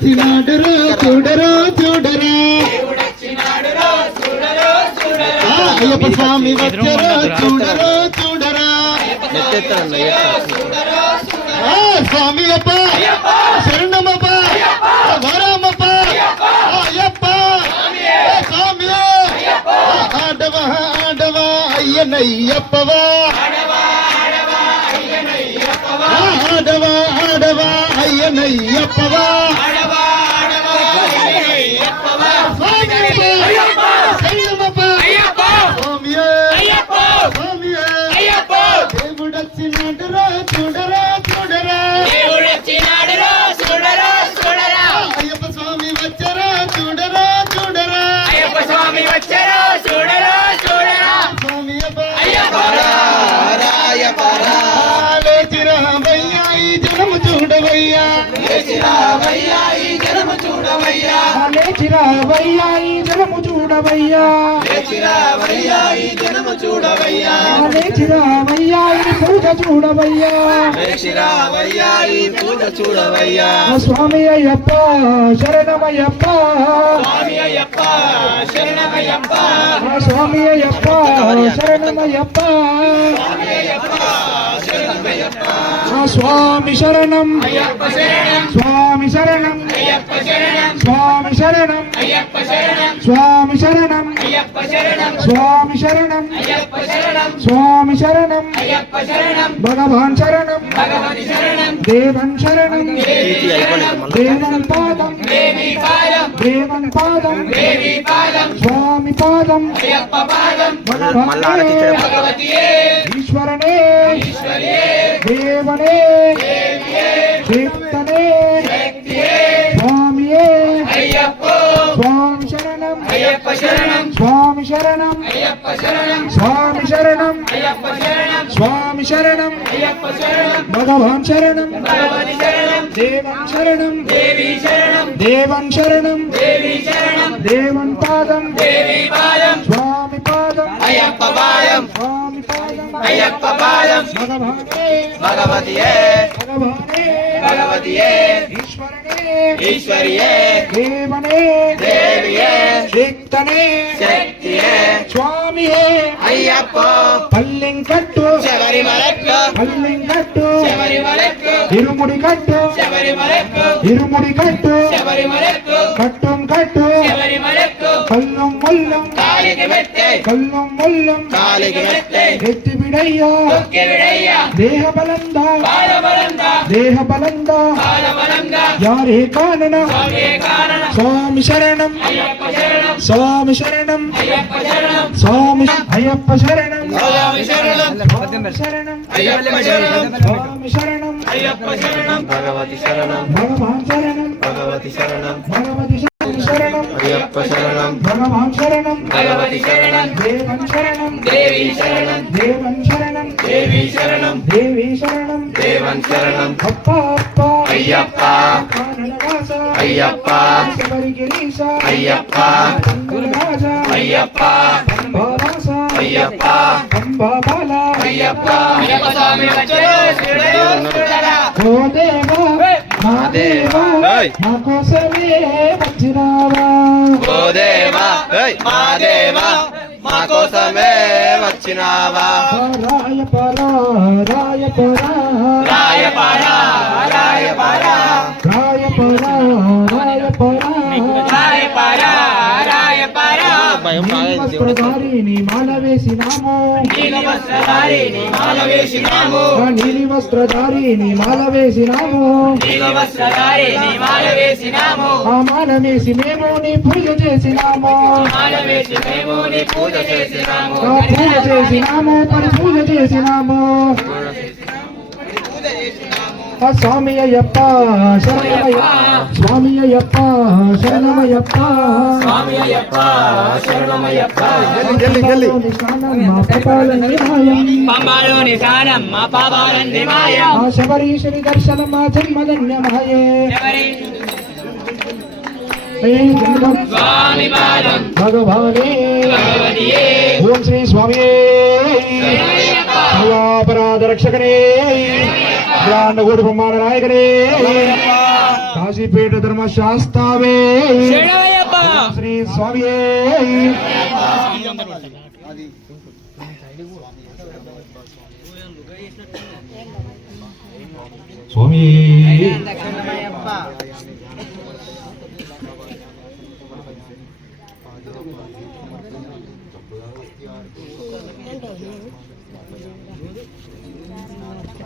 దేవుడొచ్చినాడురో చూడరో చూడరా ఆ, అయ్యప్ప స్వామి వచ్చరో చూడరో చూడరా నెత్తెత్తారన్న ఆ, స్వామి అప్ప శరణమప్ప వరమప్ప అయ్యప్ప ఆ, స్వామి ఆడవ ఆడవ అయ్యనయ్యప్పవా ఆ, ఆడవ ఆడవ ஐயனையப்பவா அழவா లేచిరా వయ్యా ఈ జనము చూడవయ్యా. లేచిరా వయ్యా ఈ జనము చూడవయ్యా. ఈ పూజ చూడవయ్యా. ఈ పూజ చూడవయ్యా. ఆ స్వామి అయ్యప్ప శరణమయ్యప్ప. స్వామి అయ్యప్ప శరణమయ్యప్ప. స్వామి అయ్యప్ప. శరణమయ్యప్ప. స్వామి అయ్యప్ప స్వామి శరణం. అయ్యప్ప శరణం. స్వామి శరణం. స్వామి శరణం. స్వామి శరణం. స్వామి శరణం. భగవాన్ శరణం. దేవన్ శరణం. దేవన్ పాదం. దేవి పాదం. దేవన్ పాదం. దేవి పాదం. స్వామి పాదం. ఈశ్వరనే. దేవనే అయ్యప్ప స్వామి శరణం. అయ్యప్ప శరణం. స్వామి శరణం. అయ్యప్ప శరణం. స్వామి శరణం. అయ్యప్ప శరణం. స్వామి శరణం అయ్యప్ప శరణం భగవాన్ శరణం ஐயப்ப பாதம். பகவதியே. பகவதியே. ஈஸ்வரியே. தேவனே தேவியே. சித்தனே சக்தியே. சுவாமியே ஐயப்போ. பல்லிங் கட்டு சபரிமலைக்கு பல்லிங் கட்டு சபரிமலைக்கு இருமுடி கட்டு. சபரிமலைக்கு இருமுடி கட்டு சபரிமலைக்கு கட்டும் கட்டு. சபரிமலைக்கு பல்லும் முல்லும். கொல்லும் முள்ளும் வெட்டு விடையா தேக பலந்தா தேக பலந்தா யாரே காணனா. சுவாமி சரணம். சுவாமி சரணம். சுவாமி ஐயப்ப சரணம். ஐயப்ப சரணம். பகவதி சரணம். பகவான் சரணம். பகவதி சரணம். பகவதி శరణం అయ్యప్ప శరణం. భగవాన్ శరణం భగవతి శరణం. భగవతి శరణం అయ్యప్ప శరణం. భగవాన్ శరణం దేవి శరణం. దేవి శరణం. దేవి శరణం. అప్ప అప్ప. అయ్యప్ప. అయ్యప్ప. శబరిగిరీశ అయ్యప్ప. కందరరాజ అయ్యప్ప. అంబారాస అయ్యప్ప. అంబాబాల అయ్యప్ప. అయ్యప్ప స్వామి. చూడరా ఓ దేవా. మా దేవా మా కోసమే వచ్చినావా? ఓ దేవా మా దేవా మా కోసమే వచ్చినావా? రాయ పరా రాయ పారా రాయ పారా రాయ పరా నీలి నీలి వస్త్రధారిని మాల వేసినాము. ఆ మాల వేసి మేము నీ పూజ చేసినాము. మాల వేసి మేము నీ పూజ చేసినాము. ఆ పూజ చేసినాము. ఆ స్వామి అయ్యప్ప శరణమయ్యప్ప. స్వామి అయ్యప్ప శరణమయ్యప్ప స్వామి అయ్యప్ప శరణమయ్యప్ప జల్ది స్నానం మా పాపాలని మాయం పంబాలోని స్నానం మా ఆ శబరీశ్వరి దర్శనం మా జన్మధన్యమాయే భగవానే. ఓం శ్రీ స్వామి శరణమయ్యప్ప. అపరాధ రక్షకనే श्रांड ब्रह्मान नायक काशीपेट धर्मशास्त्रे श्री स्वामी स्वामी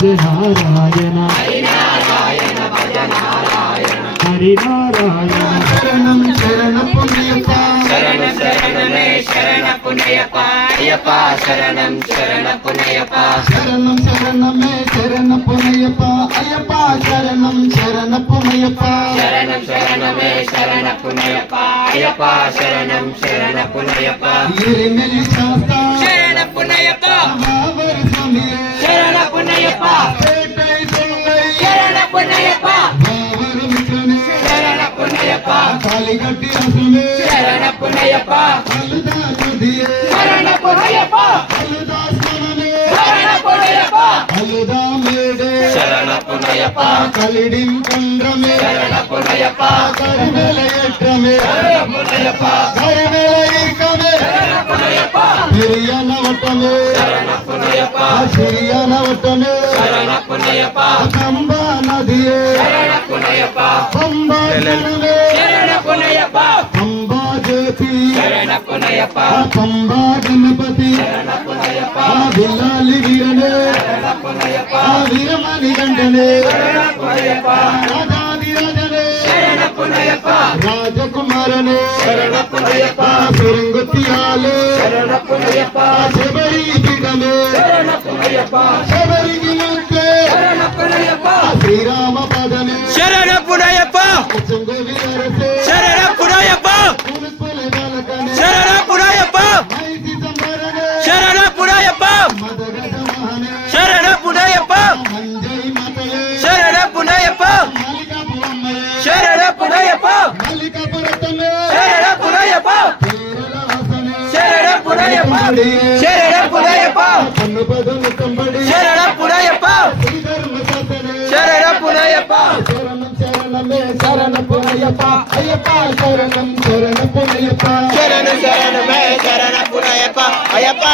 பஜ நாராயண ஹரி நாராயண சரணம் சரண புண்ணியப்பா. சரண சரணமே சரண புண்ணியப்பா. ஐயப்பா சரணம் சரண புண்ணியப்பா. சரணம் சரணமே சரண புண்ணியப்பா. ஐயப்பா சரணம் சரண புண்ணியப்பா. சரணம் சரணமே சரண புண்ணியப்பா. ஐயப்பா கட்டி அசலு சரண புனையப்பா அழுதா நதியே சரண புனையப்பா அழுதா சமனே சரண புனையப்பா அழுதா மே சரணப்புனையப்பா கலிடின் குன்றமே. சரணப்புனையப்பா கருவேலையற்றமே சரணப்புனையப்பா பம்பா கணபதி. கண்டனே. ராஜகுமாரனே. பெருங்குத்தியாலே. செபரி திடலே செபரி ஸ்ரீராம பதனே சரணப்புடையப்பா சரணப்புடையப்பா சரண ஐயப்பா சரணம் சரண புனையப்பா சரண சரணமே சரண புனையப்பா ஐயப்பா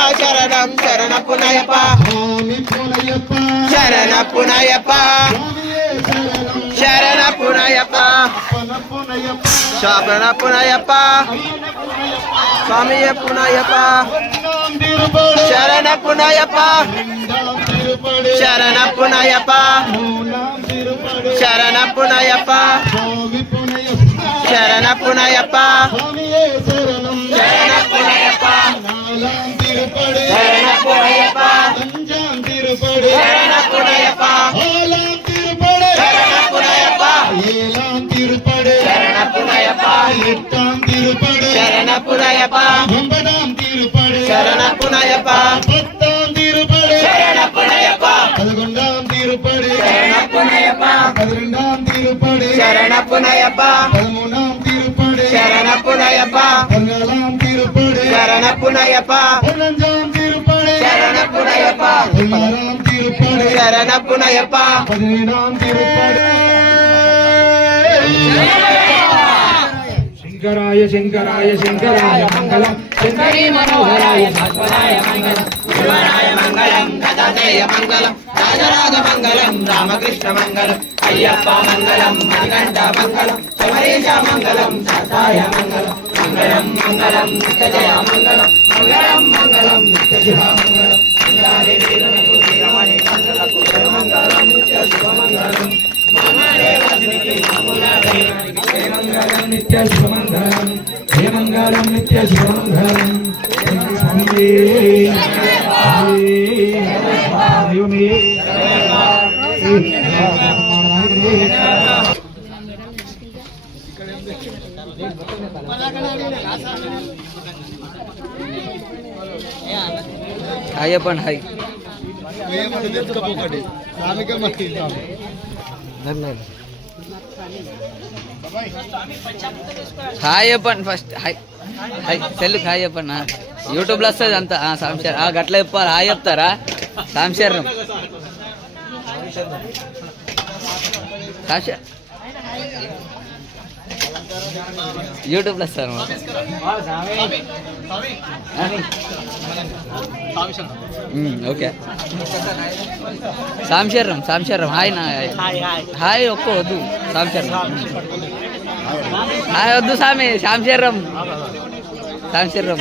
புனையப்பா. சரண புனையப்பா. சாபரண புனையப்பா. சுவாமிய புனையப்பா. சரண புனையப்பா. சரண புனையப்பா. சரண புனையப்பா. சரண புனையப்பா. சரண புனையப்பா. புனையப்பா. எட்டாம் திருப்படு. சரண புனையப்பா ஒன்பதாம் திருப்படு. சரண புனையப்பா பத்தாம் திருப்படு. சரண புனையப்பா பதினொன்றாம் திருப்படு. சரண புனையப்பா பதினெண்டாம் திருப்படு. சரண புனையப்பா பதிமூணாம் திருப்படு. சரண புனையப்பா பதினாலாம் திருப்படு. சரண புனையப்பா பதினஞ்சாம் திருப்படு. சரண புனையப்பா பதினாறாம் திருப்படு. சரண புனையப்பா பதினேழாம் திருப்படு. Yeah! శంకరాయ శంకరాయ శంకరాయ మంగళం. శంకరీ మనోహరాయ సత్వరాయ మంగళం. శివరాయ మంగళం దత్తాత్రేయ మంగళం. రాజరాజ మంగళం రామకృష్ణ మంగళం. అయ్యప్ప మంగళం మణికంఠ మంగళం. శబరీశ మంగళం దత్తాయ మంగళం. మంగళం మంగళం నిత్యజయ మంగళం. మంగళం మంగళం నిత్యశుభ మంగళం. మంగళాది వీరులకు వీరమణి కంఠలకు మంగళం నిత్య శుభ మంగళం. మంగళం నిత్య శుభమంగళం హే మంగళం నిత్య శుభమంగళం స్వామి దైవమే హాయ్ చెప్పండి హాయ్ చెప్పండి first. Hi. Hi. Cell hi చెప్పండి యూట్యూబ్లో వస్తుంది అంతా. సాంశర్. గట్ల చెప్పాలి. హాయ్ చెప్తారా? సాంశరం. సాంశర్. యూట్యూబ్లో వస్తారు ఓకే. సాంశరం సాంశరం హాయ్ నా. హాయ్ ఒక్క వద్దు. సాంశరం వద్దు స్వామి శాంశర్రం శాంశర్రం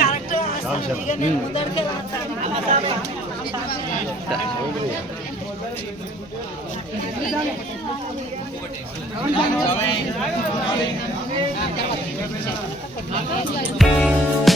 Thank you.